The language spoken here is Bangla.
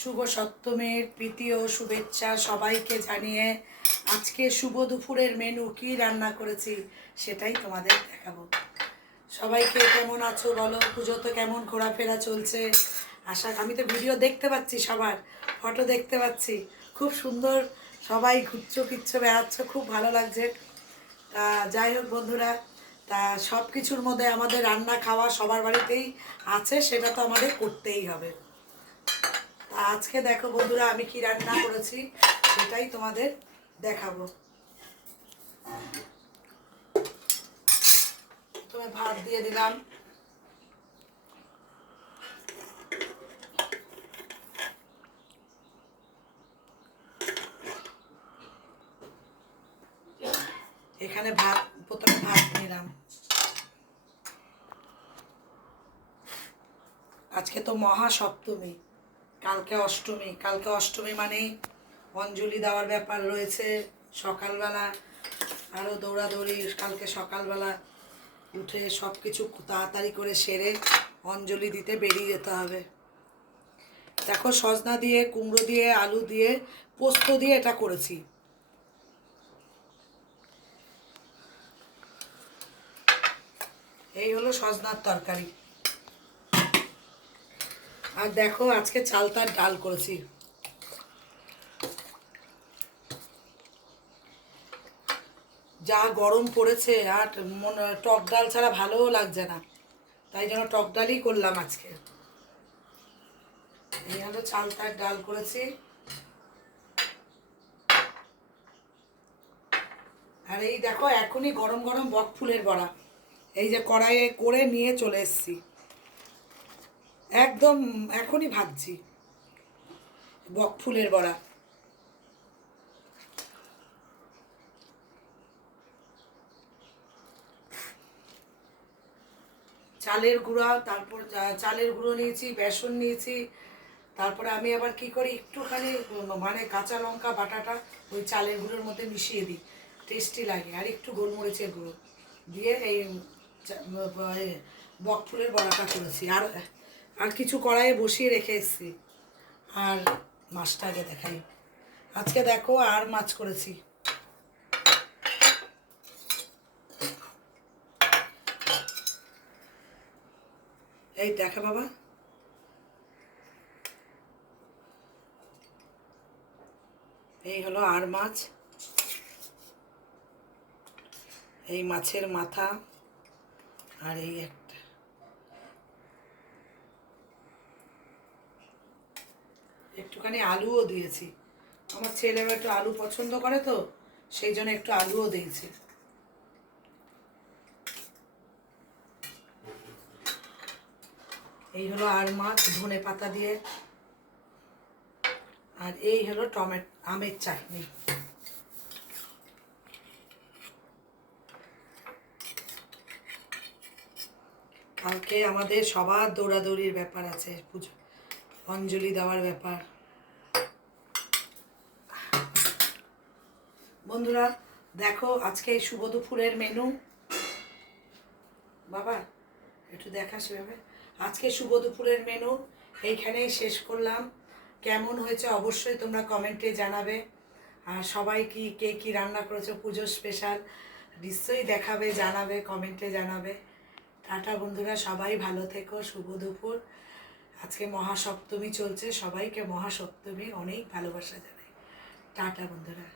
শুভ সপ্তমীর প্রীতি ও শুভেচ্ছা সবাইকে জানিয়ে আজকে শুভ দুপুরের মেনু কি রান্না করেছি সেটাই তোমাদের দেখাবো। সবাইকে কেমন আছো বলো, পুজো তো কেমন ঘোরাফেরা চলছে। আমি তো ভিডিও দেখতে পাচ্ছি, সবার ফটো দেখতে পাচ্ছি, খুব সুন্দর, সবাই ঘুরছো ফিরছো বেড়াচ্ছ, খুব ভালো লাগছে। তা যাই হোক বন্ধুরা, তা সব কিছুর মধ্যে আমাদের রান্না খাওয়া সবার বাড়িতেই আছে, সেটা তো আমাদের করতেই হবে। তা আজকে দেখো বন্ধুরা আমি কি রান্না করেছি সেটাই তোমাদের দেখাবো। প্রথমে ভাত দিয়ে দিলাম, এখানে প্রথমে ভাত নিলাম। আজকে তো মহা সপ্তমী, কালকে অষ্টমী মানেই অঞ্জলি দেওয়ার ব্যাপার রয়েছে। সকালবেলা আরও দৌড়াদৌড়ি, কালকে সকালবেলা উঠে সব কিছু তাড়াতাড়ি করে সেরে অঞ্জলি দিতে বেরিয়ে যেতে হবে। দেখো সজনা দিয়ে, কুমড়ো দিয়ে, আলু দিয়ে, পোস্ত দিয়ে এটা করেছি। এই হলো সজনার তরকারি। আর দেখো আজকে চালতার ডাল করেছি। যা গরম পড়েছে আর টক ডাল ছাড়া ভালোও লাগছে না, তাই জন্য টক ডালই করলাম আজকে। এই হলো চালতার ডাল করেছি। আর এই দেখো এখনই গরম গরম বক ফুলের বড়া, এই যে কড়াইয়ে করে নিয়ে চলে এসেছি, একদম এখনই ভাজছি বক ফুলের বড়া। চালের গুঁড়া, তারপর চালের গুঁড়ো নিয়েছি, বেসন নিয়েছি, তারপরে আমি আবার কি করি, একটুখানি মানে কাঁচা লঙ্কা বাটাটা ওই চালের গুঁড়োর মধ্যে মিশিয়ে দিই, টেস্টি লাগে। আর একটু গোলমরিচের গুঁড়ো দিয়ে এই বক ফুলের বড়াটা করেছি। আর কিছু কড়াইয়ে বসিয়ে রেখে এসেছি। আর মাছটা আগে দেখাই, আজকে দেখো আর মাছ করেছি। এই দেখা বাবা, এই হলো আর মাছ, এই মাছের মাথা, আর এই একটা একটুখানি আলুও দিয়েছি। আমার ছেলে একটু আলু পছন্দ করে, তো সেই জন্য একটু আলুও দিয়েছি। এই হলো আর মাছ ধনে পাতা দিয়ে। আর এই হলো আমের চাটনি। কালকে আমাদের সবার দৌড়াদৌড়ির ব্যাপার আছে, পুজো অঞ্জলি দেওয়ার ব্যাপার। বন্ধুরা দেখো আজকে এই শুভ দুপুরের মেনু, বাবা একটু দেখা সেভাবে। আজকে শুভ দুপুরের মেনু এইখানেই শেষ করলাম। কেমন হয়েছে অবশ্যই তোমরা কমেন্টে জানাবে। আর সবাই কে কী রান্না করেছো পুজো স্পেশাল নিশ্চয়ই দেখাবে, জানাবে, কমেন্টে জানাবে। টাটা বন্ধুরা, সবাই ভালো থেকো। শুভ দুপুর। আজকে মহাসপ্তমী চলছে, সবাইকে মহাসপ্তমীর অনেক ভালোবাসা জানাই। টাটা বন্ধুরা।